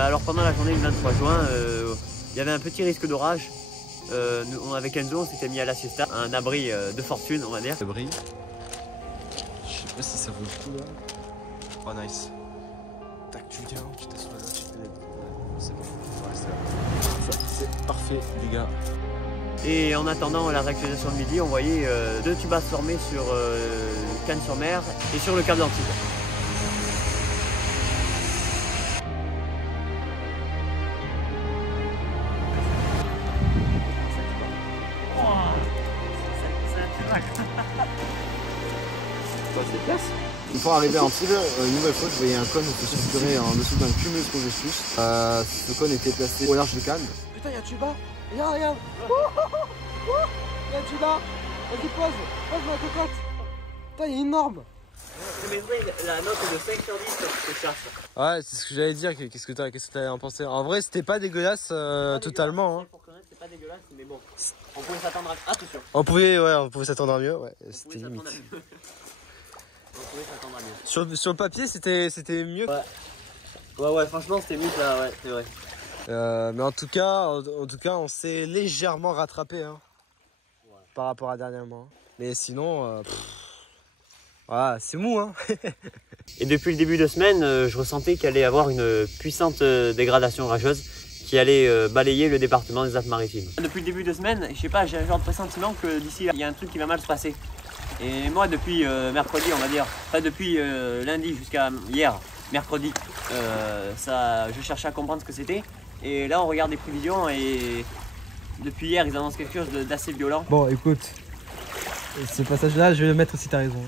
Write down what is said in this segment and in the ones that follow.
Alors pendant la journée du 23 juin, il y avait un petit risque d'orage. Avec Enzo, on s'était mis à la siesta, un abri de fortune, on va dire. Abri. Je sais pas si ça vaut le coup là. Oh nice. Tac, tu viens, tu t'assois là, tu fais. C'est bon, on va rester là. C'est parfait, les gars. Et en attendant la réactualisation de midi, on voyait 2 tubes à se former sur Cannes-sur-Mer et sur le Cap d'Antibes. Une fois arrivé à Antibes, une nouvelle fois, je voyais un cône se structurer en dessous d'un cumulus congestus. Ce cône était placé au large de Cannes. Putain, y'a un tuba. Regarde. Y'a un tuba. Vas-y, pose ma cocotte. Putain, il est énorme. Je mettrais la note de 5 sur 10 sur ce chasse. Ouais, c'est ce que j'allais dire. Qu'est-ce que t'avais en pensé? En vrai, c'était pas dégueulasse totalement. Hein. Pour connaître, c'est pas dégueulasse, mais bon, on pouvait s'attendre à... Attention. On pouvait s'attendre à mieux. Ouais, c'était limite. On pouvait s'attendre à mieux. Sur le papier, c'était mieux. Ouais, franchement, c'était mieux que là, ouais, c'est vrai. Mais en tout cas, on s'est légèrement rattrapé hein, par rapport à dernièrement. Mais sinon, voilà, c'est mou. Hein. Et depuis le début de semaine, je ressentais qu'il allait y avoir une puissante dégradation orageuse qui allait balayer le département des Alpes-Maritimes. Depuis le début de semaine, je sais pas, j'ai un genre de pressentiment que d'ici là, il y a un truc qui va mal se passer. Et moi, depuis mercredi, on va dire, enfin depuis lundi jusqu'à hier, mercredi, je cherchais à comprendre ce que c'était. Et là, on regarde les prévisions et depuis hier, ils annoncent quelque chose d'assez violent. Bon, écoute, ce passage-là, je vais le mettre si t'as raison.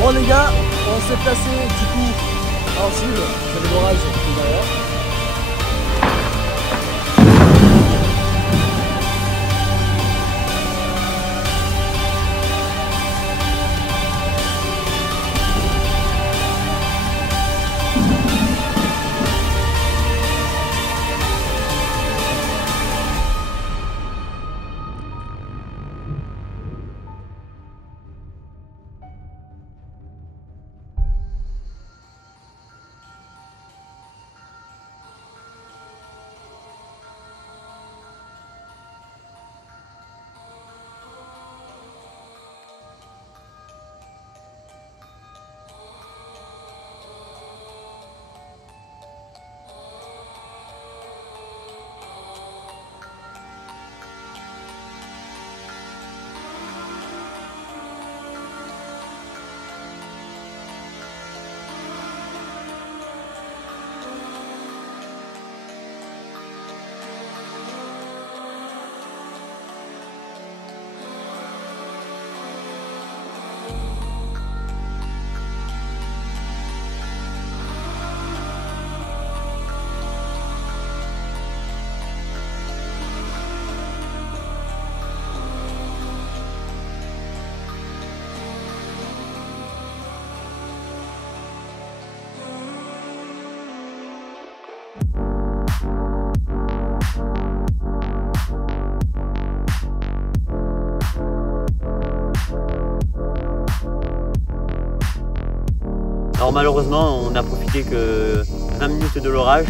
Bon les gars, on s'est placé du coup en Antibes, j'avais l'orage derrière. Alors malheureusement, on n'a profité que 20 minutes de l'orage.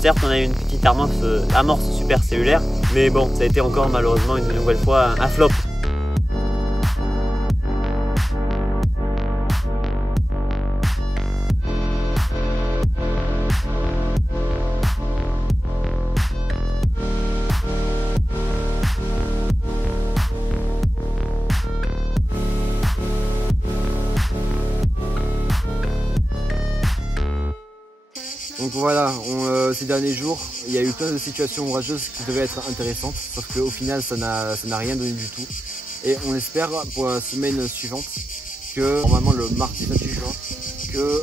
Certes, on a eu une petite amorce supercellulaire, mais bon, ça a été encore malheureusement une nouvelle fois un flop. Donc voilà, ces derniers jours, il y a eu plein de situations orageuses qui devaient être intéressantes, sauf qu'au final ça n'a rien donné du tout. Et on espère pour la semaine suivante que normalement le mardi 28 juin, que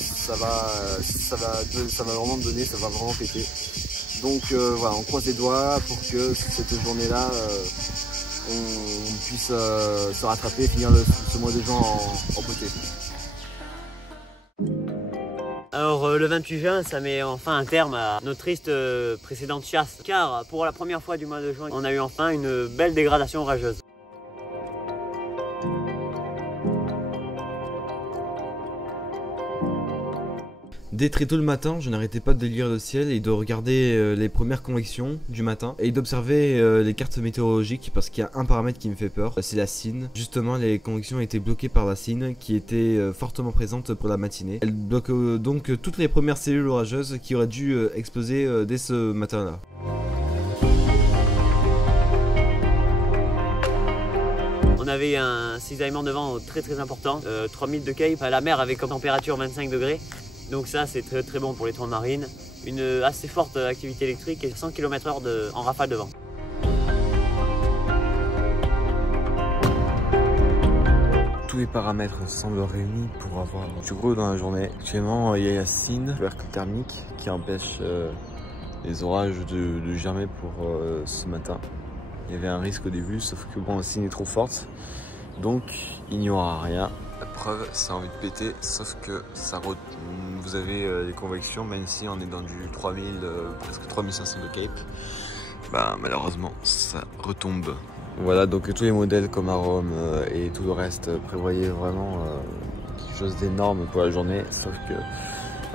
ça va vraiment donner, ça va vraiment péter. Donc voilà, on croise les doigts pour que cette journée-là, on puisse se rattraper et finir ce mois de juin en beauté. Alors le 28 juin, ça met enfin un terme à nos tristes précédentes chasses, car pour la première fois du mois de juin, on a eu enfin une belle dégradation orageuse. Dès très tôt le matin, je n'arrêtais pas de lire le ciel et de regarder les premières convections du matin et d'observer les cartes météorologiques parce qu'il y a un paramètre qui me fait peur, c'est la cine. Justement, les convections étaient bloquées par la cine qui était fortement présente pour la matinée. Elle bloque donc toutes les premières cellules orageuses qui auraient dû exploser dès ce matin-là. On avait un cisaillement de vent très important, 3000 de Cape. La mer avait comme température 25 degrés. Donc ça c'est très bon pour les tours marines. Une assez forte activité électrique et 100 km/h en rafale de vent. Tous les paramètres semblent réunis pour avoir du gros dans la journée. Actuellement il y a la cine, couvercle thermique qui empêche les orages de germer pour ce matin. Il y avait un risque au début sauf que bon, la cine est trop forte. Donc il n'y aura rien. La preuve, ça a envie de péter, sauf que vous avez les convections, même si on est dans du 3000, presque 3500 de Cape, bah, malheureusement ça retombe. Voilà, donc tous les modèles comme Arome et tout le reste prévoyaient vraiment quelque chose d'énorme pour la journée, sauf que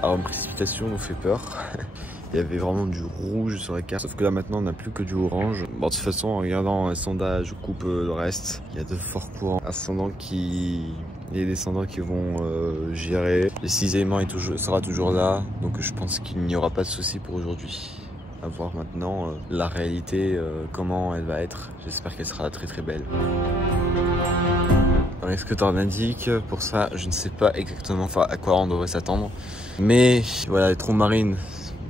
Arome Précipitation nous fait peur. Il y avait vraiment du rouge sur la carte, sauf que là maintenant on n'a plus que du orange. Bon, de toute façon, en regardant les sondages, je coupe le reste. Il y a de forts courants ascendants les descendants qui vont gérer. Le cisaillement sera toujours là, donc je pense qu'il n'y aura pas de souci pour aujourd'hui. À voir maintenant la réalité, comment elle va être. J'espère qu'elle sera très belle. Le risque tornadique, pour ça, je ne sais pas exactement à quoi on devrait s'attendre. Mais voilà, les trombes marines,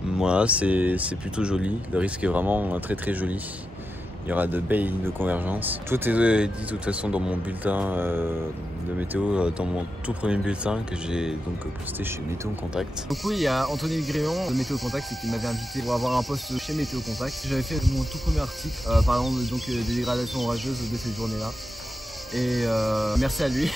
voilà, c'est plutôt joli. Le risque est vraiment très joli. Il y aura de belles lignes de convergence. Tout est dit de toute façon dans mon bulletin de météo, dans mon tout premier bulletin que j'ai donc posté chez Météo Contact. Donc oui, il y a Anthony Grillon de Météo Contact qui m'avait invité pour avoir un poste chez Météo Contact. J'avais fait mon tout premier article parlant donc des dégradations orageuses de cette journée-là. Et merci à lui.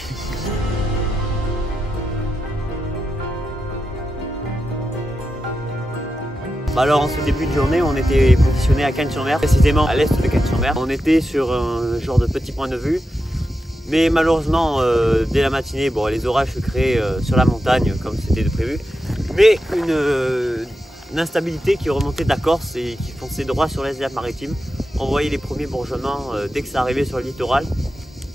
Alors en ce début de journée, on était positionné à Cannes-sur-Mer, précisément à l'est de Cannes-sur-Mer. On était sur un genre de petit point de vue, mais malheureusement dès la matinée, bon, les orages se créaient sur la montagne comme c'était prévu, mais une instabilité qui remontait de la Corse et qui fonçait droit sur les Alpes-Maritimes. On voyait les premiers bourgeonnements dès que ça arrivait sur le littoral,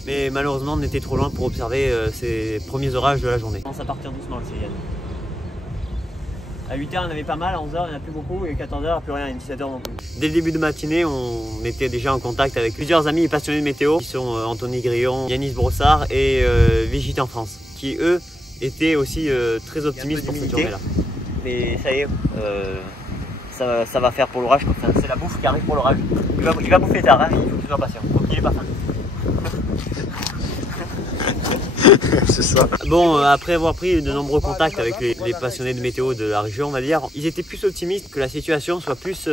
mais malheureusement on était trop loin pour observer ces premiers orages de la journée. On commence à partir doucement le ciel. À 8h, il y en avait pas mal, à 11h, il n'y en a plus beaucoup, et à 14h, plus rien, et 17h non plus. Dès le début de matinée, on était déjà en contact avec plusieurs amis et passionnés de météo, qui sont Anthony Grillon, Yanis Brossard et Vigite en France, qui eux étaient aussi très optimistes pour cette journée-là. Mais ça y est, ça va faire pour l'orage, c'est la bouffe qui arrive pour l'orage. Il va bouffer tard, hein, il faut que tu sois patient, donc il n'est pas faim. C'est ça. Bon, après avoir pris de nombreux contacts avec les passionnés de météo de la région, on va dire, ils étaient plus optimistes que la situation soit plus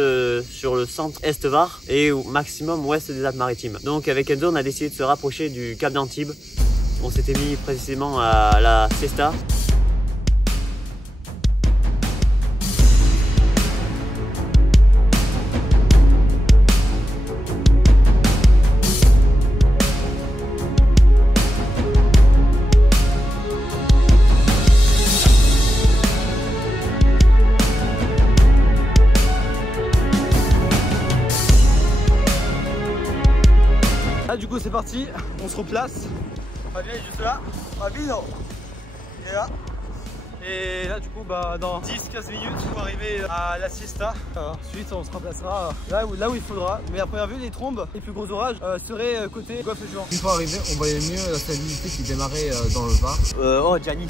sur le centre Est-Var et au maximum ouest des Alpes-Maritimes. Donc avec Enzo, on a décidé de se rapprocher du Cap d'Antibes. On s'était mis précisément à la Cesta. Du coup c'est parti, on se replace. Fabien est juste là, Fabien il est là. Et là du coup dans 10-15 minutes pour arriver à la Siesta. Ensuite on se remplacera là où il faudra. Mais à première vue les trombes, les plus gros orages seraient côté Golfe du Juan. Une fois arrivé, on voyait mieux la stabilité qui démarrait dans le Var. Oh Gianni,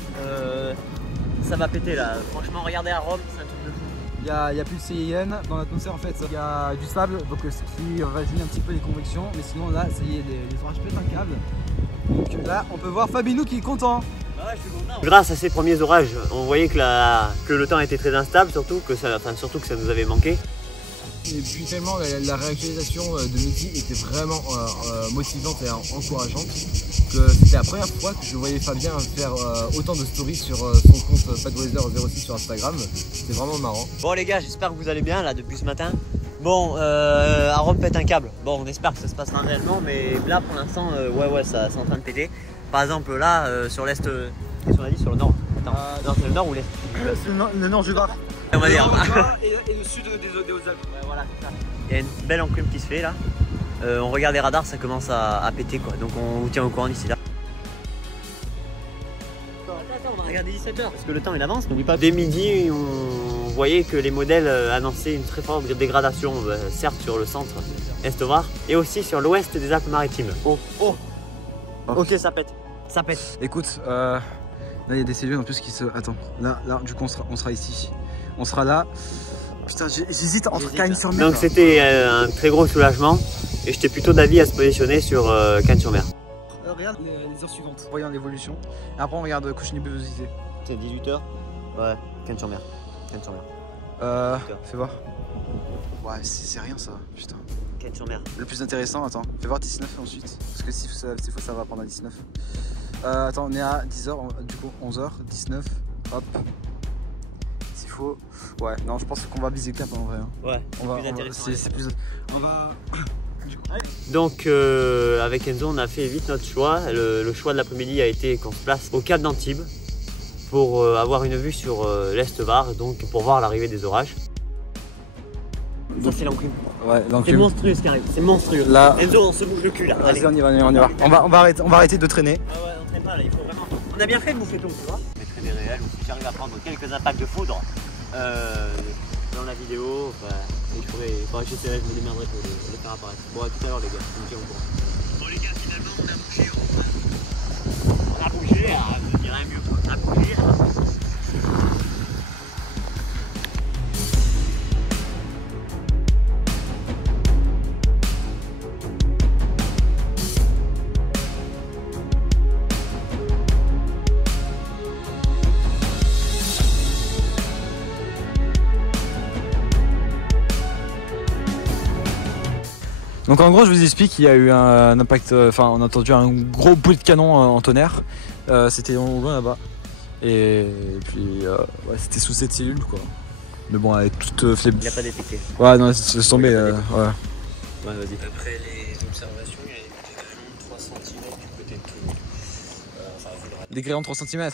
ça va péter là. Franchement, regardez à Rome, c'est un truc de fou. Il y a plus de CIN dans l'atmosphère en fait, il y a du sable, donc ce qui va gêner un petit peu les convections, mais sinon là, ça y est, les orages pètent un câble. Donc là, on peut voir Fabinou qui est content. Ah ouais, je suis content. Grâce à ces premiers orages, on voyait que le temps était très instable, surtout que ça nous avait manqué. Et puis tellement la réactualisation de midi était vraiment motivante et encourageante que c'était la première fois que je voyais Fabien faire autant de stories sur son compte Padweiser06 sur Instagram. C'était vraiment marrant. Bon les gars, j'espère que vous allez bien là depuis ce matin. Bon, à Rome pète un câble. Bon, on espère que ça se passera réellement, mais là pour l'instant, ouais, ça c'est en train de péter. Par exemple là, sur l'est, qu'est-ce qu'on a dit sur le nord? Attends, non, c'est le nord ou l'est? C'est le nord du Var. On va dire. Et le sud des Hautes-Alpes. Ouais, voilà, c'est ça. Il y a une belle enclume qui se fait là. On regarde les radars, ça commence à péter quoi. Donc on vous tient au courant d'ici là. Attends, on va regarder 17h. Parce que le temps il avance, n'oublie pas. Dès midi, on voyait que les modèles annonçaient une très forte dégradation, certes sur le centre Est-Var et aussi sur l'ouest des Alpes-Maritimes. Oh. Ok, ça pète. Ça pète. Écoute, là il y a des cellules en plus qui se. Attends, là du coup on sera ici. On sera là. Putain, j'hésite entre Cagnes-sur-Mer. Donc c'était un très gros soulagement et j'étais plutôt d'avis à se positionner sur Cagnes-sur-Mer. Regarde les heures suivantes. Voyons l'évolution. Et après on regarde couche nébulosité. C'est 18h. Ouais, Cagnes-sur-Mer. Fais voir. Ouais, c'est rien ça, putain. Cagnes-sur-Mer. Le plus intéressant, attends, fais voir 19 ensuite. Parce que s'il faut ça va prendre à 19. Attends, on est à 10h, du coup 11h, 19, hop. S'il faut. Ouais, non, je pense qu'on va viser Cap en vrai. Hein. Ouais, c'est plus intéressant. On va. Donc avec Enzo on a fait vite notre choix. Le choix de l'après-midi a été qu'on se place au cap d'Antibes pour avoir une vue sur l'Est-Var, donc pour voir l'arrivée des orages. Ça c'est l'enclume. Ouais, c'est monstrueux ce qui arrive, c'est monstrueux. Là... Enzo on se bouge le cul là. Vas-y on y va. On va arrêter de traîner. Ah ouais, on traîne pas là, il faut vraiment. On a bien fait de bouffer tout, tu vois. Je mettrai des réels ou si j'arrive à prendre quelques impacts de foudre dans la vidéo, j'essaierai, je me démerderai pour les faire apparaître. Bon, à tout à l'heure les gars, je me tiens au courant. Bon les gars, finalement on a bougé, je dirais mieux quoi. On a bougé. Donc en gros je vous explique, il y a eu un impact, enfin on a entendu un gros bruit de canon en tonnerre, c'était au loin là-bas, et puis ouais, c'était sous cette cellule quoi. Mais bon elle est toute faible. Il a pas détecté. Ouais non c'est tombé, ouais. Ouais vas-y. Après les observations, il y a eu des grêlons de 3 cm du côté de Toulouse. Des grêlons de 3 cm.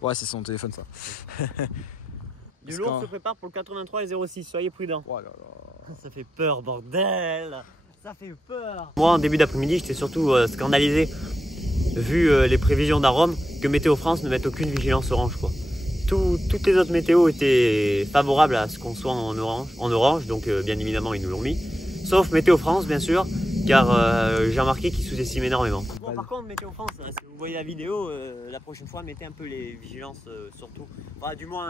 Ouais c'est son téléphone ça. Du lourd se prépare pour le 83 et 06, soyez prudents. Oh là là. Ça fait peur, bordel. Ça fait peur. Moi, en début d'après-midi, j'étais surtout scandalisé, vu les prévisions d'Arome, que Météo France ne mette aucune vigilance orange, quoi. Toutes les autres météos étaient favorables à ce qu'on soit en orange, donc bien évidemment, ils nous l'ont mis. Sauf Météo France, bien sûr, car j'ai remarqué qu'ils sous-estiment énormément. Bon, par contre, Météo France, si vous voyez la vidéo, la prochaine fois, mettez un peu les vigilances surtout. Enfin, du moins,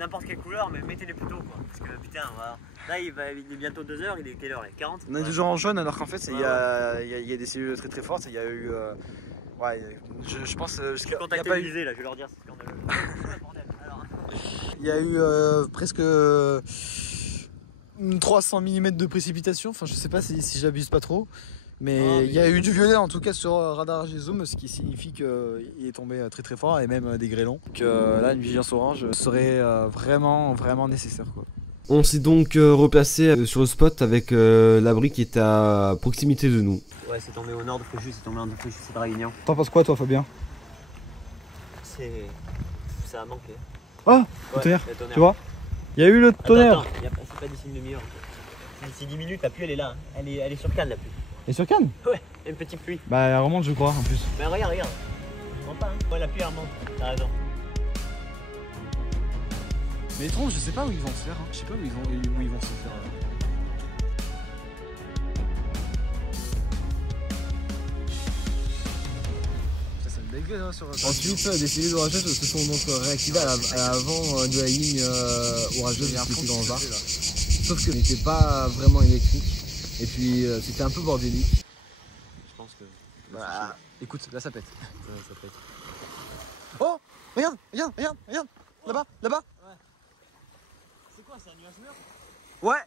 n'importe quelle couleur, mais mettez-les plus tôt, quoi. Parce que putain, voilà. Là, il est bientôt 2h, il est quelle heure? Il est 40. On est toujours en jaune alors qu'en fait, il y a des cellules très très fortes. Il y a eu. Ouais, je pense. Je vais contacter l'Élysée, là, je vais leur dire c'est scandaleux. Il y a eu presque 300 mm de précipitation. Enfin, je sais pas si j'abuse pas trop. Mais il y a eu du violet en tout cas sur radar G-Zoom, ce qui signifie qu'il est tombé très très fort et même des grêlons. Donc là, une vigilance orange serait vraiment nécessaire, quoi. On s'est donc replacé sur le spot avec l'abri qui est à proximité de nous. Ouais, c'est tombé au nord de Fréjus, c'est de Draguignan. T'en penses quoi toi Fabien? Ça a manqué. Oh, ouais, le tonnerre, tu vois? Il y a eu le tonnerre. Attends, c'est pas d'ici une demi-heure. D'ici 10 minutes, la pluie elle est là. Elle est sur Cannes la pluie. Et sur Cannes? Ouais, une petite pluie. Bah elle remonte je crois en plus. Bah regarde. Je comprends pas hein. Ouais, la pluie elle remonte, t'as raison. Mais les troncs je sais pas où ils vont se faire, hein. Je sais pas où ils vont se faire. Ça me dégue. Ensuite, des cellules orageuses se sont donc réactivées à l'avant de la ligne orageuse qui était dans le Var. Sauf que n'était pas vraiment électrique. Et puis c'était un peu bordélique. Je pense que. Bah, écoute, là ça pète. Ça pète. Oh, regarde, regarde, regarde, regarde. Là-bas, là-bas. C'est quoi, c'est un nuage meur? Ouais.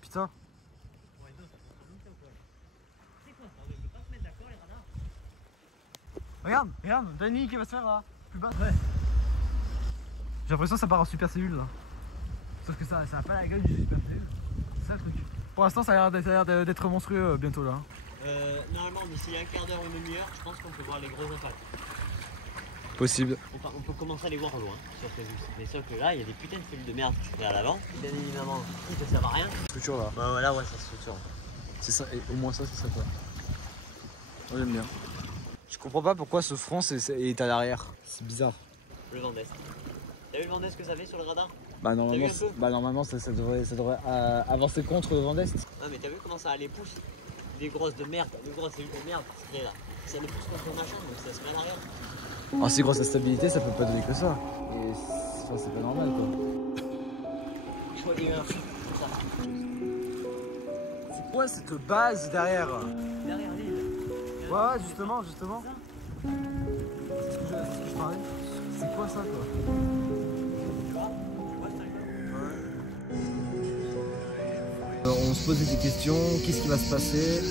Putain. Regarde, regarde, Dani qui va se faire là, plus bas. Ouais. J'ai l'impression que ça part en super cellule là. Sauf que ça a pas la gueule du super cellule. C'est ça le truc. Pour l'instant ça a l'air d'être monstrueux bientôt là. Normalement, d'ici un quart d'heure ou une demi-heure, je pense qu'on peut voir les gros impacts. Possible. On peut commencer à les voir au loin sur ces vues. Mais sauf que là, il y a des putains de cellules de merde qui se créent à l'avant. Bien évidemment, ça sert à rien. Structure là. Bah voilà, ouais, ça se structure. C'est ça, et au moins ça, c'est ça quoi. Moi j'aime bien. Je comprends pas pourquoi ce front est à l'arrière. C'est bizarre. Le vent d'est. T'as vu le vent d'est que ça fait sur le radar? Bah normalement ça devrait avancer contre le vent d'est. Ah mais t'as vu comment ça les pousse? Des grosses de merde, des grosses cellules de merde qui se créent là. Ça les pousse contre le machin, donc ça se met à l'arrière. En si grosse instabilité, ça peut pas donner que ça. Et c'est pas normal quoi. Je vois des c'est ça. C'est quoi cette base derrière? Derrière l'île. Ouais, justement. C'est ce que je parlais. C'est quoi ça quoi? On se posait des questions, qu'est-ce qui va se passer?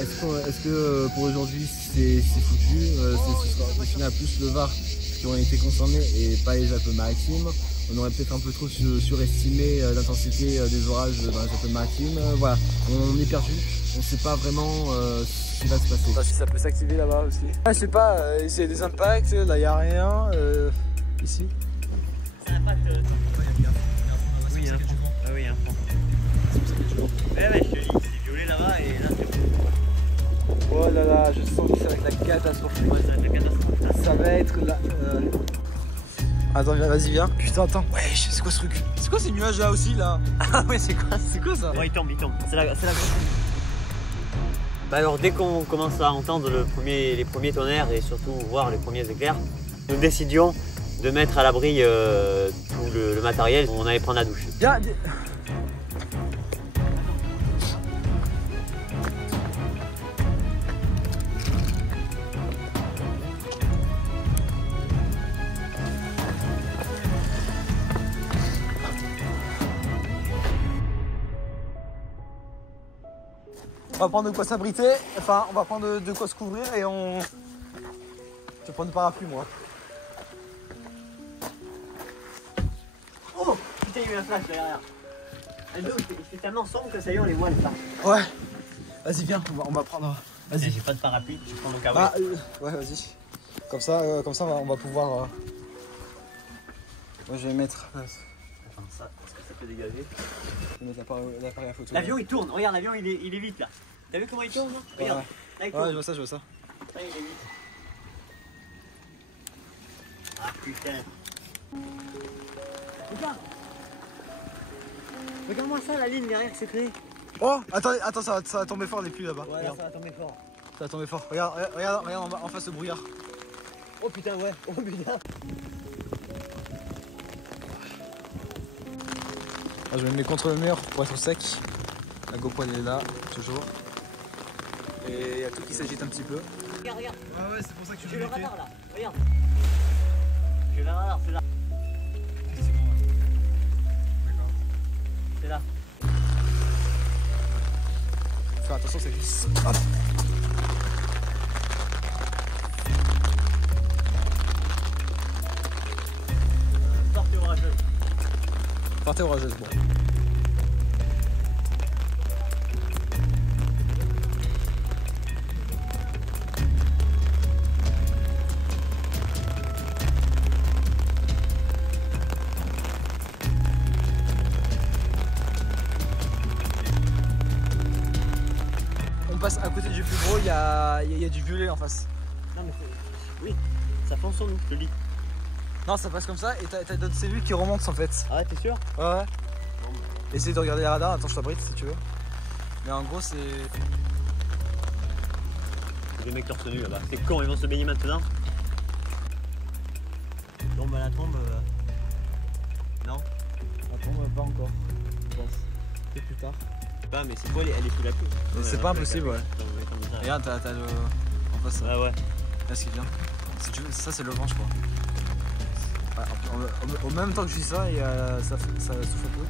Est-ce que pour aujourd'hui c'est foutu? Ce sera au final plus le Var qui ont été concernés et pas les Alpes-Maritimes. On aurait peut-être un peu trop surestimé l'intensité des orages dans les Alpes-Maritimes. Voilà, on est perdu, on ne sait pas vraiment ce qui va se passer. Si ça peut s'activer là-bas aussi. Je sais pas, il y a des impacts, là il n'y a rien. Ici. C'est un impact. Oui, il y a un fond. Ah oui, il y a un fond. Ouais, je te dis, c'est violet là-bas et là c'est bleu. Oh là là, je sens que ça va être la catastrophe. Ouais, ça va être la catastrophe. Ça va être la. Attends, vas-y, viens. Putain, attends. Ouais, c'est quoi ce truc? C'est quoi ces nuages là aussi là? Ah ouais, c'est quoi ça? Ouais, il tombe. C'est la grosse. Bah alors, dès qu'on commence à entendre les premiers tonnerres et surtout voir les premiers éclairs, nous décidions de mettre à l'abri tout le matériel. On allait prendre la douche. Viens. On va prendre de quoi s'abriter, enfin on va prendre de quoi se couvrir et on... Je vais prendre le parapluie moi. Oh putain, il y a eu un flash derrière. Il fait tellement sombre que ça y est, on les voit les flashs. Ouais. Vas-y viens, on va prendre... Vas-y. J'ai pas de parapluie, je prends le kawaii. Bah, ouais vas-y. Comme ça on va pouvoir... Moi je vais mettre... Enfin ça, est-ce que ça peut dégager? Je vais mettre l'appareil à photo. L'avion il tourne, regarde l'avion il est vite là. T'as vu comment il tourne là? Regarde. Là, il tourne. Ouais, je vois ça. Là, il est vite. Ah putain. Regarde-moi ça, la ligne derrière qui s'est créée. Oh, attends, ça va tomber fort les pluies là-bas. Ouais, là, ça va tomber fort. Ça va tomber fort. Regarde en face le brouillard. Oh putain, ouais. Oh putain. Je vais me mettre contre le mur pour être sec. La GoPro elle est là, toujours. Et il y a tout qui s'agite un petit peu. Regarde. Ah ouais, c'est pour ça que tu J'ai le radar là, regarde. J'ai le radar, c'est là. C'est là. Fais attention, ça glisse. Hop. Sortez orageuse. Partez orageuse, bon. On passe à côté du plus gros, il y a du violet en face. Non mais oui, ça fonce sur nous, je te le dis. Non, ça passe comme ça et t'as d'autres cellules qui remontent en fait. Ah ouais, t'es sûr? Ouais. Bon, bah, essayer de regarder les radars. Attends, je t'abrite si tu veux. Mais en gros, c'est... Les mecs torse nu là-bas. C'est con, ils vont se baigner maintenant. Tombe à la tombe. Non. La tombe, pas encore. Je pense. Peut-être plus tard. Je sais pas, mais c'est quoi elle est sous la pluie. C'est pas impossible, ouais. Regarde, t'as le. En face, Ah ouais. là, ce qui vient. Si tu veux, ça, c'est le vent, je crois. Ouais, au même temps que je dis ça, ça souffle un peu.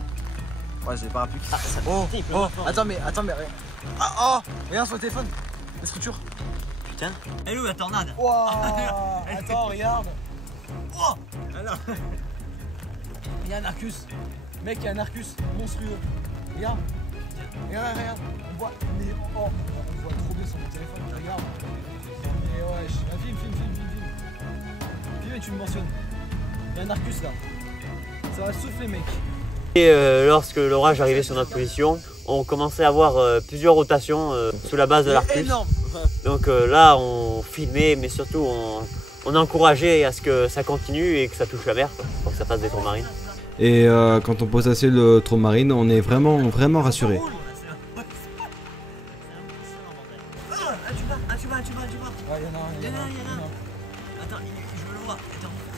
Ouais, j'ai le parapluie. Ah, Oh, attends, mais. Ah, oh, regarde sur le téléphone. La structure. Putain. Elle est où la tornade? Wow. Attends, regarde. Oh. Alors. Il y a un Arcus. Mec, il y a un Arcus monstrueux. Regarde. Regarde. On voit. Mais oh, on voit trop bien sur mon téléphone. Regarde. Mais ouais, filme. Filme et tu me mentionnes. Il y a un Arcus là. Ça va souffler, mec. Et lorsque l'orage arrivait sur notre position, on commençait à avoir plusieurs rotations sous la base de l'Arcus. Énorme. Donc là, on filmait, mais surtout on encourageait à ce que ça continue et que ça touche la mer, quoi, pour que ça fasse des tours marines. Et quand on pose assez le trou marine, on est vraiment rassuré. Ouais, il y en a un. Attends, je veux le voir.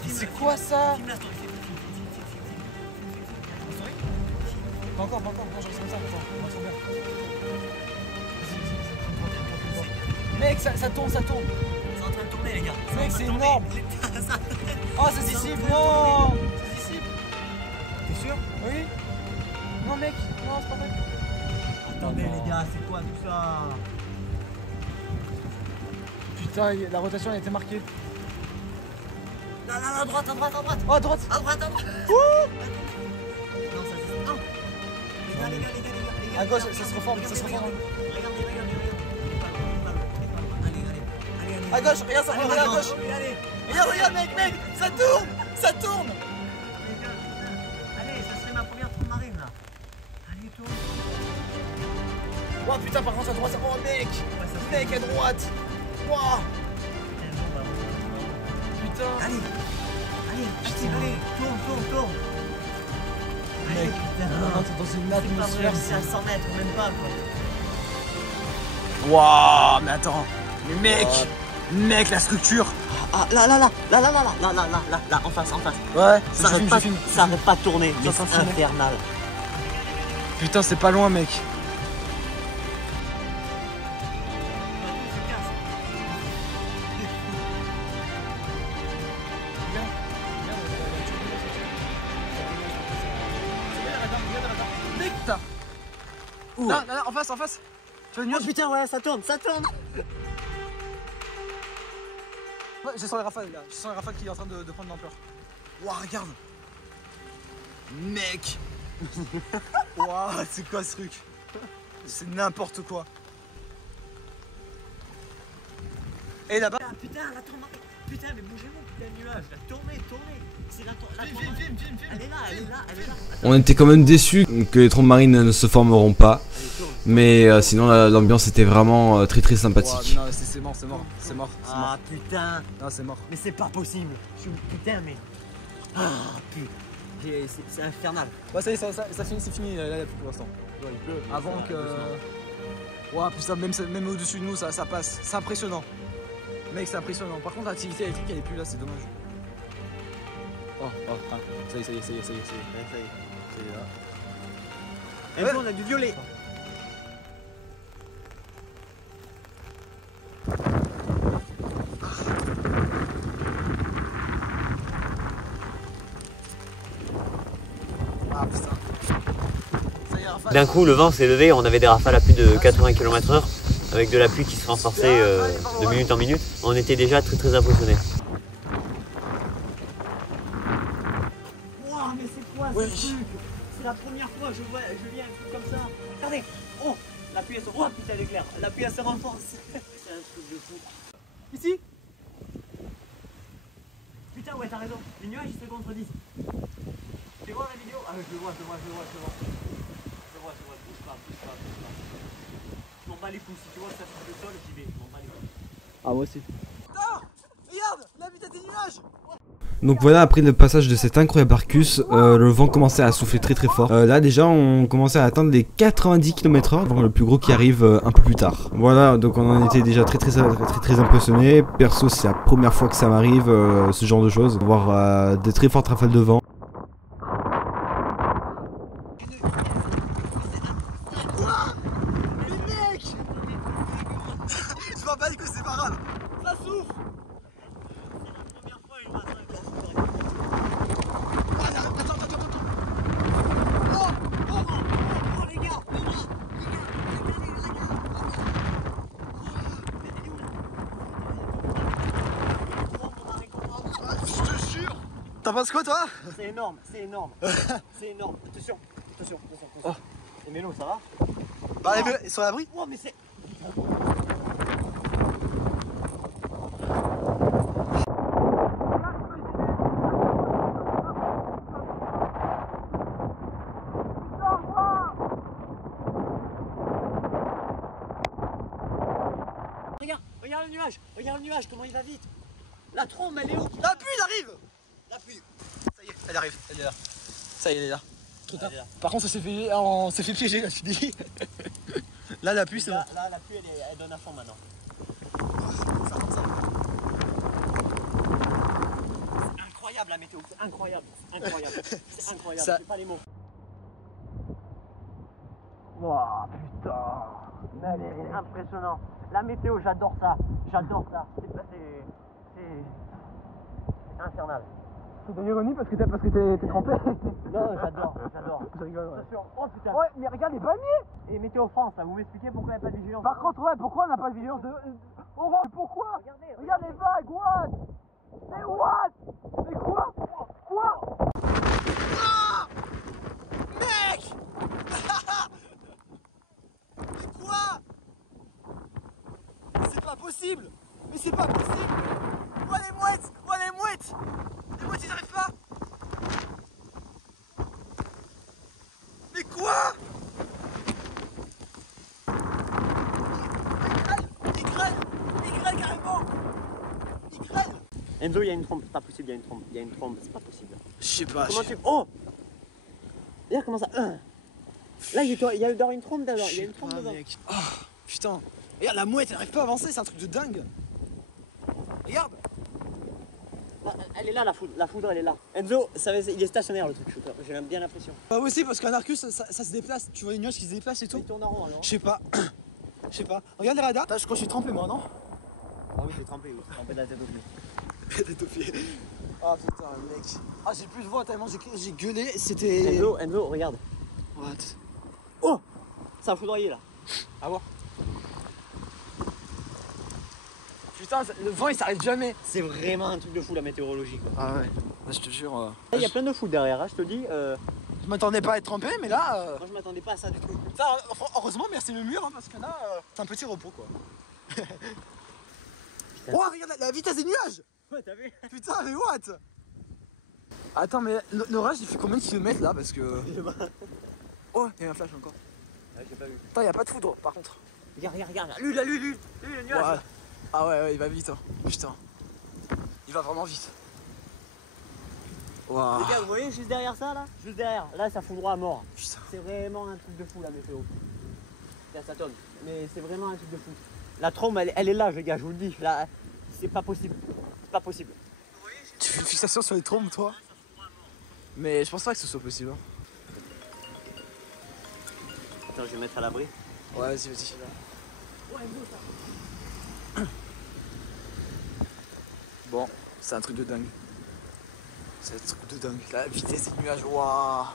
C'est quoi ça? Pas encore, non, je reste comme ça, attends, on va trop bien. Vas-y. Mec, ça tourne. C'est en train de tourner, les gars. Mec, c'est énorme. Oh, ça se dissipe, non. Ça se dissipe. T'es sûr? Oui. Non, mec, non, c'est pas vrai. Attendez, les gars, c'est quoi tout ça? Putain, la rotation a été marquée. Là, à droite. Oh, à droite. À droite. Ouh. Non, ça c'est... Non. Les gars. À gauche, ça se reforme. Regardez. Allez. À gauche, regarde, ça regarde à gauche. Allez. Regarde, mec, ça tourne. Les gars, allez, ça serait ma première trou marine là. Allez, tourne. Oh putain, par contre, à droite, oh mec, mec, à droite. Wow. Putain. Allez, tourne. Mec, putain. on est dans une C'est pas vrai, atmosphère. c'est à 100 mètres, même pas quoi. Waouh, mais attends. Mais mec, la structure. Ah, là, en face. Ouais, Ça arrête pas de tourner, mais c'est infernal. Putain, c'est pas loin, mec. Mec, putain. Là, en face. Tu vois le nuage? Oh putain, ouais, ça tourne. Ouais, je sens les rafales là, qui est en train de prendre de l'ampleur. Waouh, regarde. Mec. Waouh, c'est quoi ce truc? C'est n'importe quoi. Et là-bas. Putain, la tourne. Putain, mais bougez-vous, putain, le nuage. Tournez. C'est la tourne. Filme. Elle est là. On était quand même déçus que les trompes marines ne se formeront pas. Mais sinon l'ambiance était vraiment très sympathique. Wow, non, c'est mort. Ah putain. Non, c'est mort. Mais c'est pas possible. Putain, mais... Ah putain. C'est infernal. Bah ça y est, c'est fini, là, la pluie pour l'instant. Ouais, il pleut. Avant que... Ouah, putain, même au-dessus de nous, ça passe. C'est impressionnant. Mec, c'est impressionnant. Par contre, l'activité électrique, elle est plus là, c'est dommage. Oh, ça y est. Ça y est là. Et puis on a du violet. Ah putain. Ça y est, rafale. D'un coup, le vent s'est levé, on avait des rafales à plus de 80 km/h, avec de la pluie qui se renforçait de minute en minute. On était déjà très impressionnés. Wow, mais c'est quoi ce truc? C'est la première fois que je viens un truc comme ça. Regardez, oh, la pluie elle se... Oh putain l'éclair, la pluie elle se renforce. C'est un truc de fou. Ici. Putain ouais t'as raison, les nuages ils se contredisent. Tu vois la vidéo? Ah je le vois. Je bouge pas. Je m'en bats les couilles, si tu vois ça sur le sol, j'y vais, je m'en bats les couilles. Ah moi aussi. Putain, regarde, la vitesse des nuages. Donc voilà, après le passage de cet incroyable Arcus, le vent commençait à souffler très très fort. Là déjà on commençait à atteindre les 90 km/h, donc le plus gros qui arrive un peu plus tard. Voilà, donc on en était déjà très impressionné. Perso c'est la première fois que ça m'arrive, ce genre de choses, voir des très fortes rafales de vent. T'en penses quoi toi? C'est énorme, c'est énorme. C'est énorme. Attention, attention, attention, attention. Et Mélo, ça va? Bah ils sont à l'abri. Oh mais c'est... Regarde le nuage, comment il va vite. La trombe, elle est où? La pluie, il arrive. La pluie. Ça y est, elle arrive, elle est là. Ça y est, elle est là. Trop tard. Par contre, on s'est fait piéger là, tu dis. Là, la pluie, c'est bon. Là, la pluie, elle donne à fond maintenant. Ça comme ça. C'est incroyable la météo, c'est incroyable. Incroyable. C'est incroyable, Ça... j'ai pas les mots. Wouah, putain. C'est impressionnant. La météo, j'adore ça. J'adore ça. C'est infernal. C'est de l'ironie parce que t'es trempé. Non, j'adore. Je rigole, ouais. Attention. Oh putain. Ouais, mais regarde les palmiers. Et Météo France, là, vous m'expliquez pourquoi il n'y a pas de vigilance? Par contre, ouais, pourquoi on n'a pas de vigilance de... Orange, pourquoi? Regarde les vagues, what? Mais what? Mais quoi? Quoi? Ah mec. Mais quoi? C'est pas possible. Mais c'est pas possible. Oh les mouettes. Oh les mouettes. Les mouettes ils arrivent pas. Mais quoi? Il grêle carrément. Il grêle. Enzo, il y a une trompe. C'est pas possible, il y a une trompe. Il y a une trompe, c'est pas possible. Je sais pas. Comment tu... Oh! Regarde comment ça... Là, il y a une trompe d'avant. Il y a une trompe devant. Mec. Oh, putain. Regarde, la mouette, elle arrive pas à avancer, c'est un truc de dingue. Regarde. Elle est là, la foudre, elle est là. Enzo, il est stationnaire le truc shooter. J'ai bien l'impression. Bah aussi, parce qu'un Arcus, ça se déplace. Tu vois les nuages qui se déplacent et tout. Il tourne en rond alors. Je sais pas. Je sais pas. Regarde les radars. Je crois que je suis trempé moi, non? Ah oui, t'es trempé, oui. Trempé de la tête aux pieds. Tête aux pieds. Oh putain, mec. Ah, j'ai plus de voix tellement j'ai gueulé. C'était. Enzo, regarde. What? Oh! Ça a foudroyé là. À voir. Putain, le vent il s'arrête jamais. C'est vraiment un truc de fou la météorologie quoi. Ah ouais. Là, je te jure. Il y a plein de foudre derrière, hein, je te dis. Je m'attendais pas à être trempé, mais là. Moi je m'attendais pas à ça du tout. Ça, heureusement, merci le mur, hein, parce que là, c'est un petit repos quoi. Oh, regarde la vitesse des nuages! Ouais, t'as vu? Putain, mais what? Attends, mais l'orage il fait combien de kilomètres là? Parce que. Oh, il y a un flash encore. Ouais, j'ai pas vu. Attends, il y a pas de foudre par contre. Regarde. Lui, le nuage. Ouais. Ah ouais, il va vite, hein. Putain. Il va vraiment vite. Waouh. Les gars, vous voyez juste derrière ça là? Juste derrière. Là, ça foudroie à mort. Putain. C'est vraiment un truc de fou la météo. Là, ça tombe. Mais c'est vraiment un truc de fou. La trombe, elle est là, les gars, je vous le dis. Là, c'est pas possible. C'est pas possible. Tu fais une fixation sur les trompes, toi? Mais je pense pas que ce soit possible. Hein. Attends, je vais mettre à l'abri. Ouais, vas-y. Bon, c'est un truc de dingue. C'est un truc de dingue. La vitesse des nuages, waouh.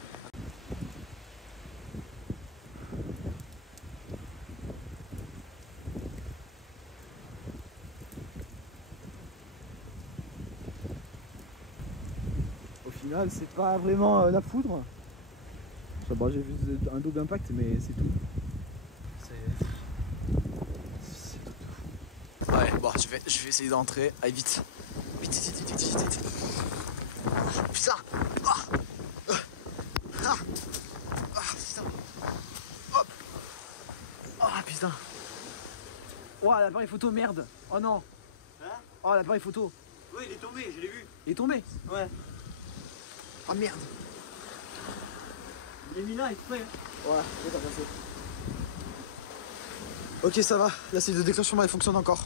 Au final, c'est pas vraiment la foudre. Bon, j'ai vu un double impact, mais c'est tout. C'est tout de fou. Ouais, bon, je vais essayer d'entrer. Allez, vite. Vite. Putain. Putain. Hop. Ah, putain. Oh, l'appareil photo, merde. Oh non. Hein? Oh, l'appareil photo. Oui, il est tombé, je l'ai vu. Il est tombé. Ouais. Ah merde. Il est mis là, exprès. Voilà, t'as passé. Ok, ça va. Là, c'est le déclenchement, il fonctionne encore.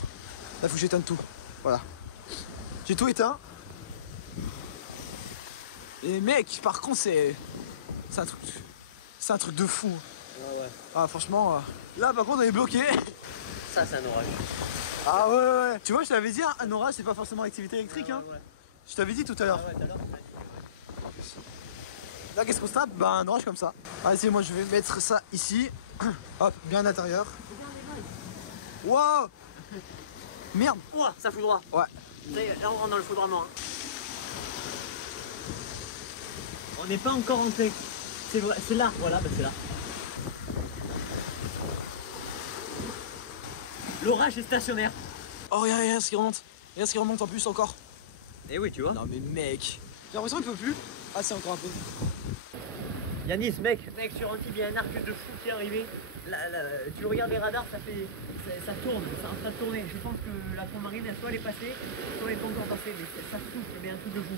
Là, faut que j'éteigne tout. Voilà. J'ai tout éteint. Et mec, par contre, c'est un truc de fou. Ouais, ouais. Ah, franchement, là, par contre, on est bloqué. Ça, c'est un orage. Ah ouais. Tu vois, je t'avais dit, un orage, c'est pas forcément activité électrique. Hein. Ouais. Je t'avais dit tout à l'heure. Ouais, tout à l'heure. Là, qu'est-ce qu'on se tape? Bah, un orage comme ça. Allez, moi, je vais mettre ça ici. Hop, bien à l'intérieur. Wow. Merde. Ouah, ça fout droit. Ouais. Là, on rentre dans le foudroiement. Hein. On n'est pas encore rentré. C'est vrai, c'est là. Voilà, bah c'est là. L'orage est stationnaire. Oh, regarde ce qui remonte. Regarde ce qui remonte en plus encore. Et oui, tu vois. Non, mais mec. J'ai l'impression qu'il peut plus. Ah, c'est encore un peu. Yanis, mec, sur Antibes, il y a un arc de fou qui est arrivé. Là, tu regardes les radars, ça tourne, c'est en train de tourner. Je pense que la tour marine, soit elle est passée, soit elle est pas encore passée, mais ça souffle, mais un truc de fou.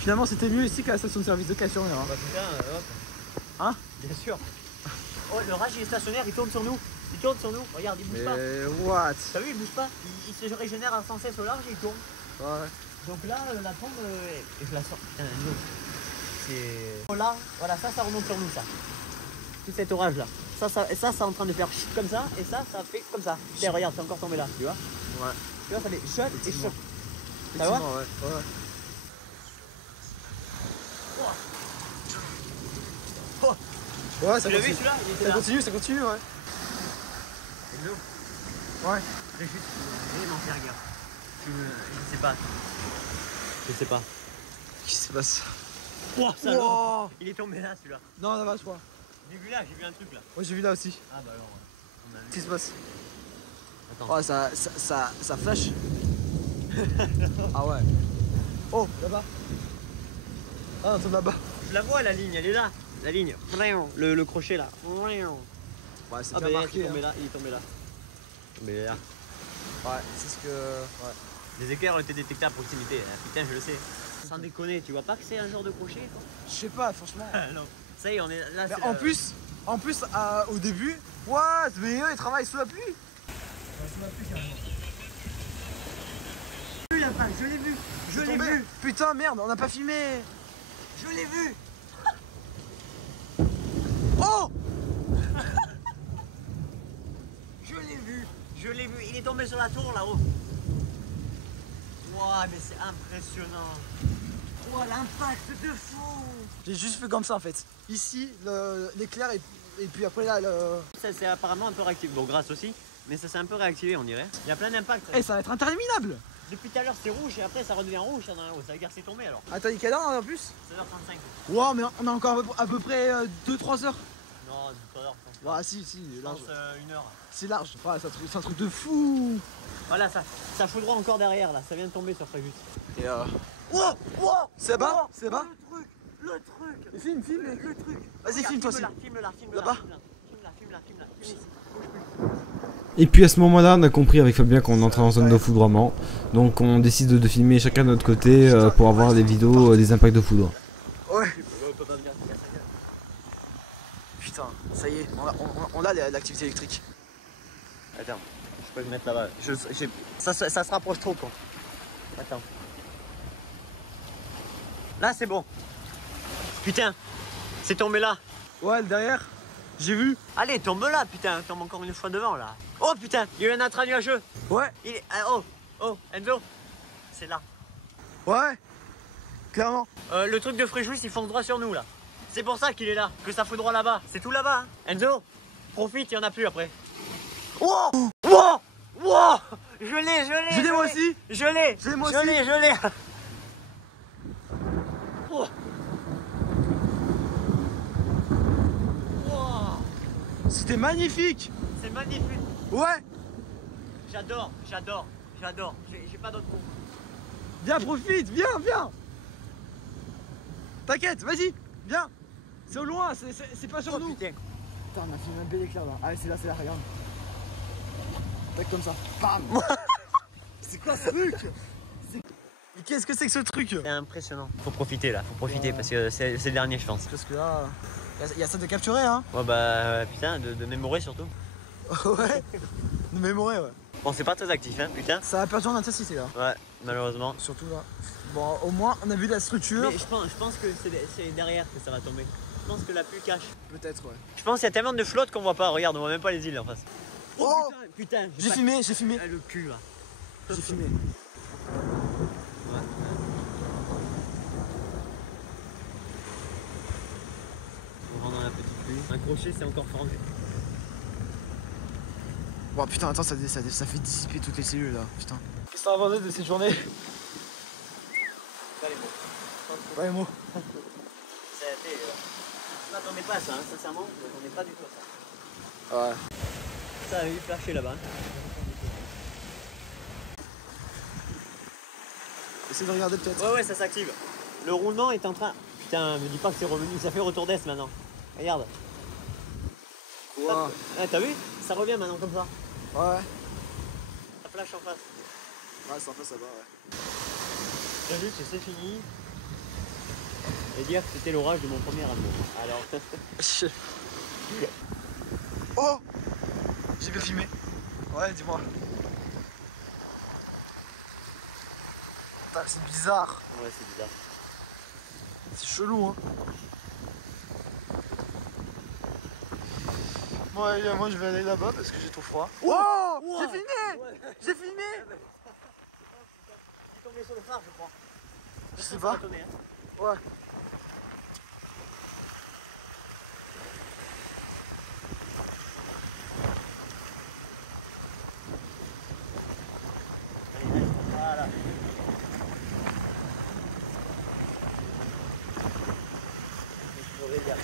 Finalement, c'était mieux ici qu'à la station de service de Cachan. Hein. Bah putain, hop. Hein? Bien sûr. Oh, le rage il est stationnaire, il tourne sur nous. Il tourne sur nous, regarde, il bouge pas. What? T'as vu, il bouge pas. Il se régénère sans cesse au large et il tourne. Ouais. Donc là, la trombe, et je la sors. Putain, l'eau. C'est. Oh là, voilà, ça remonte sur nous, ça. Tout cet orage là. Ça c'est en train de faire chut comme ça, et ça fait comme ça. Tiens, regarde, c'est encore tombé là, tu vois? Ouais. Tu vois, ça fait chut et chut. Ça va? Ouais. Ouais, ça Tu l'as vu continue. celui-là? Il était Ça là. continue, ouais. C'est de l'eau. Ouais. Je vais juste vraiment faire gaffe. Je sais pas. Je sais pas. Qu'est-ce qui se passe? Ouah, ça Wow. il est tombé là celui-là. Non, là-bas, je crois. J'ai vu là, j'ai vu un truc là. Ouais, j'ai vu là aussi. Ah bah alors, on a vu. Qu'est-ce qui se passe? Attends. Oh, ça flash. Ah ouais. Oh, là-bas. Ah, c'est là-bas. Je la vois la ligne, elle est là. La ligne. Le crochet là. Ouais, c'est Ah bien bah marqué. il est tombé Hein. là, il est tombé là. Mais il est là. Ouais, c'est ce que. Ouais. Les éclairs ont été détectés à proximité. Putain, je le sais. Sans déconner, tu vois pas que c'est un genre de crochet toi? Je sais pas, franchement. Non. Ça y est, on est là. Mais c'est en plus, au début, what? Mais eux, ils travaillent sous la pluie. Je l'ai vu. Je C'est l'ai tombé. vu. Putain, merde, on n'a pas filmé. Je l'ai vu. Oh! Je l'ai vu. Je l'ai vu. Il est tombé sur la tour là-haut. Ouah, mais c'est impressionnant. Ouah, l'impact de fou. J'ai juste fait comme ça en fait. Ici, l'éclair et puis après là, Ça c'est apparemment un peu réactivé. Bon, grâce aussi. Mais ça s'est un peu réactivé, on dirait. Il y a plein d'impacts. Eh, ça va être interminable. Depuis tout à l'heure c'est rouge et après ça redevient rouge dans la haut. Ça veut dire que c'est tombé alors. Attends, il est quelle heure en plus? 16h35. Wow, mais on a encore à peu près 2-3 heures. Non, c'est 3h, je pense. Ouais, si, Je large. pense 1 heure. C'est large. Ouais, c'est un truc de fou. Voilà, ça fout droit encore derrière là. Ça vient de tomber sur Fréjus. Et Wow! C'est bas? C'est bas? Le truc. Filme. Le truc. Vas-y, filme toi aussi. Filme-la. Là-bas. Filme-la. Ici. Et puis à ce moment-là, on a compris avec Fabien qu'on entrait en zone de foudroiement. Donc on décide de filmer chacun de notre côté pour avoir des vidéos des impacts de foudre. Ouais. Putain, ça y est, on a l'activité électrique. Attends, je peux le mettre là-bas. Ça se rapproche trop quoi. Attends. Là c'est bon. Putain, c'est tombé là. Ouais, le derrière, j'ai vu. Allez, tombe là, putain, tombe encore une fois devant là. Oh putain, il y a eu un intra nuageux. Ouais, Il est. Oh, Enzo. C'est là. ouais, clairement. Le truc de Fréjus, il fonce droit sur nous là. C'est pour ça qu'il est là, que ça fout droit là-bas. C'est tout là-bas. Hein. Enzo, profite, il y en a plus après. Wow! Je l'ai. Je l'ai moi aussi. Je l'ai. Je l'ai. Oh. Wow. C'était magnifique. C'est magnifique. Ouais, J'adore. J'ai pas d'autres mots. viens, profite, viens. T'inquiète, vas-y, viens. C'est au loin, c'est pas sur nous. Putain, on a fait un bel éclair là. Ah, c'est là, regarde. Tac, comme ça. Bam. C'est quoi ce truc? Mais qu'est-ce que c'est que ce truc? C'est impressionnant. Faut profiter là, faut profiter parce que c'est le dernier, je pense. Parce que là, il y a ça de capturer, hein. Ouais, bah putain, de mémorer surtout. Ouais. De mémorer, ouais. Bon, c'est pas très actif, hein, putain. Ça a perdu en intensité là. Ouais, malheureusement. Surtout là. Bon, au moins, on a vu la structure. Mais je pense que c'est derrière que ça va tomber. Je pense que la pluie cache. Peut-être, ouais. Je pense qu'il y a tellement de flotte qu'on voit pas. Regarde, on voit même pas les îles en face. Oh, putain, j'ai filmé. Ah, le cul là. J'ai filmé. On rentre dans la petite pluie. Un crochet, c'est encore formé. Bon, putain, attends, ça fait dissiper toutes les cellules là. Putain. Qu'est-ce que t'as pensé de cette journée? Pas les mots. Pas les mots. Ça a été. Je m'attendais pas à ça, hein, sincèrement. Je m'attendais pas du tout à ça. Ouais. Ça a eu flashé là-bas. Essaye de regarder peut-être. Ouais, ça s'active. Le roulement est en train. Putain, me dis pas que c'est revenu. Ça fait retour d'est maintenant. Regarde. Wow. Eh, t'as vu? Ça revient maintenant comme ça. Ouais. Ça flash en face. Ouais, c'est en face là-bas, ouais. J'ai vu que c'est fini. Et dire que c'était l'orage de mon premier amour. Alors. Oh, j'ai bien filmé. Ouais, dis-moi. Putain, c'est bizarre. Ouais, c'est bizarre. C'est chelou, hein. Ouais, moi je vais aller là-bas parce que j'ai trop froid. Wow, j'ai filmé. Ouais. J'ai filmé. Il est tombé sur le phare, je crois. Je sais pas. Étonné, hein. Ouais. Allez, voilà. Je me régale.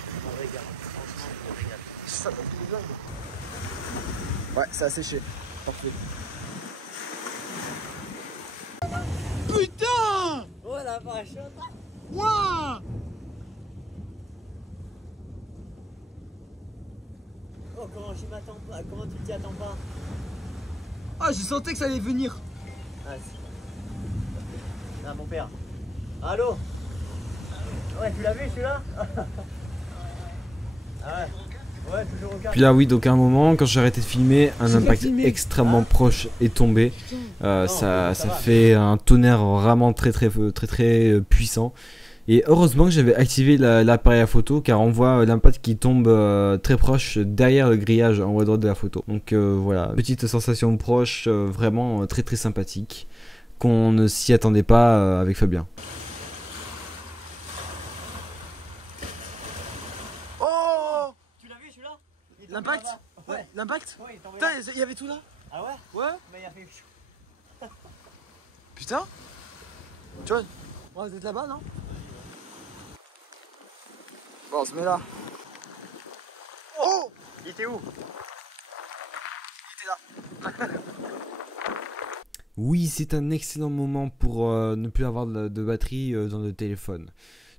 Franchement, je me régale. Ça va tous les dingues. Ouais, ça a séché. Parfait. Putain! Oh la vache! Ouah! Oh, comment j'y m'attends pas? Comment tu t'y attends pas? Ah, j'ai senti que ça allait venir. Ah, mon père. Allô? Ouais, tu l'as vu celui-là? Ah ouais. Ouais, toujours au calme. Puis là oui, donc à un moment, quand j'ai arrêté de filmer, un impact extrêmement proche est tombé. Ça fait un tonnerre vraiment très puissant. Et heureusement que j'avais activé l'appareil à photo, car on voit l'impact qui tombe très proche derrière le grillage en haut à droite de la photo. Donc voilà, petite sensation proche, vraiment très sympathique, qu'on ne s'y attendait pas avec Fabien. Oh! Tu l'as vu celui-là? L'impact? Ouais, l'impact? Ouais, il est tombé Putain, là. il y avait tout là? Ah ouais? Ouais. Mais il a fait. Putain. Tu vois? Ouais, vous êtes là-bas, non? Bon, on se met là. Oh! Il était où? Il était là. Oui, c'est un excellent moment pour ne plus avoir de batterie dans le téléphone.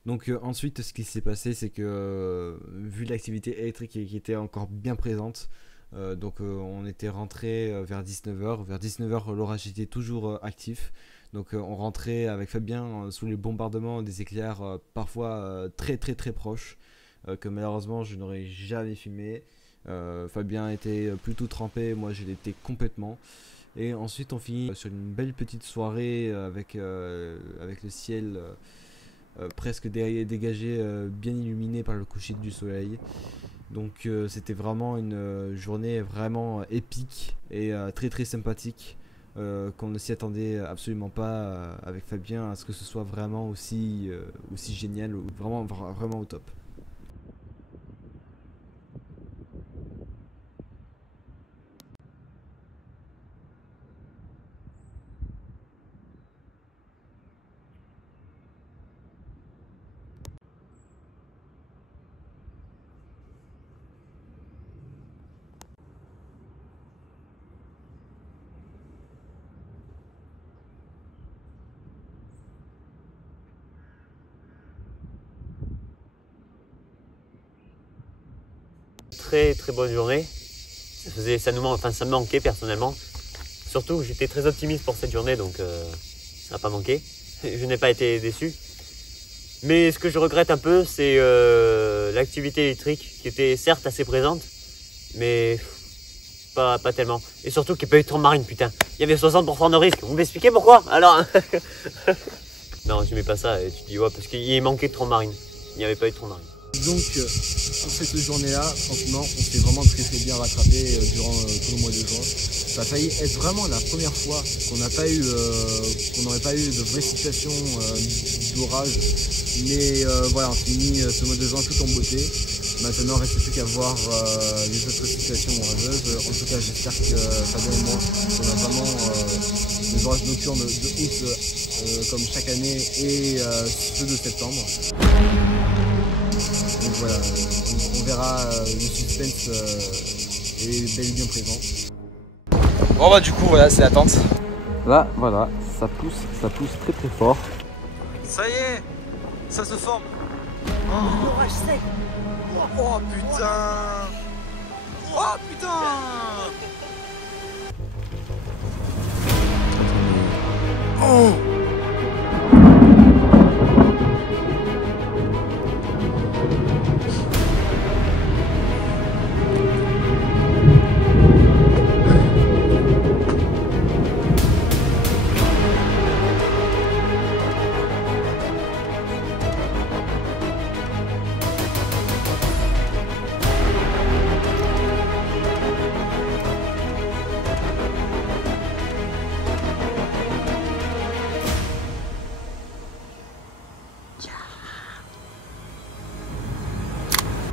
Donc ensuite, ce qui s'est passé, c'est que vu l'activité électrique qui était encore bien présente, on était rentré vers 19h. Vers 19h, l'orage était toujours actif. Donc on rentrait avec Fabien sous les bombardements des éclairs parfois très proches, que malheureusement je n'aurais jamais filmé. Fabien était plutôt trempé, moi je l'étais complètement. Et ensuite on finit sur une belle petite soirée avec le ciel presque dégagé, bien illuminé par le coucher du soleil. Donc c'était vraiment une journée vraiment épique et très sympathique, qu'on ne s'y attendait absolument pas avec Fabien à ce que ce soit vraiment aussi génial, ou vraiment au top. très bonne journée. Ça me manquait personnellement. Surtout que j'étais très optimiste pour cette journée, donc ça n'a pas manqué. Je n'ai pas été déçu. Mais ce que je regrette un peu, c'est l'activité électrique qui était certes assez présente, mais pas tellement. Et surtout qu'il n'y a pas eu de trompe marine, putain. Il y avait 60% de risque. Vous m'expliquez pourquoi? Alors non, tu mets pas ça et tu dis ouais, parce qu'il manquait de trompe marine. Il n'y avait pas eu de trompe marine. Donc pour cette journée-là, franchement, on s'est vraiment très bien rattrapé durant tout le mois de juin. Ça a failli être vraiment la première fois qu'on n'aurait pas eu de vraie situation d'orage. Mais voilà, on finit ce mois de juin tout en beauté. Maintenant, il ne reste plus qu'à voir les autres situations orageuses. En tout cas, j'espère que Fabien et moi, on a vraiment des orages nocturnes de août comme chaque année et ceux de septembre. Donc voilà, on verra, le suspense est bel et bien présent. Bon bah du coup voilà, c'est l'attente. Là, voilà, ça pousse très fort. Ça y est, ça se forme. L'orage sec. Oh putain. Oh putain. Oh.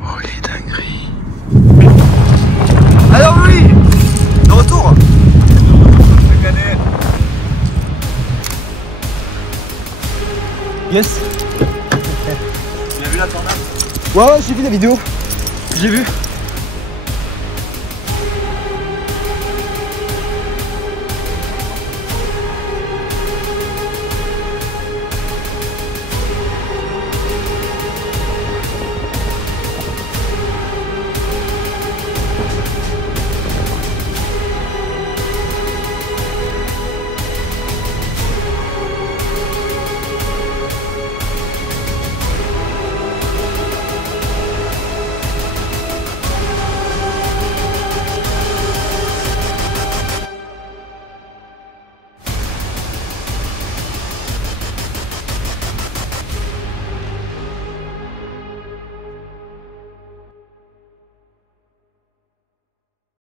Oh les dingueries. Alors oui, de retour. Chaque année. Yes. Tu as vu la tornade? Ouais, j'ai vu la vidéo. J'ai vu.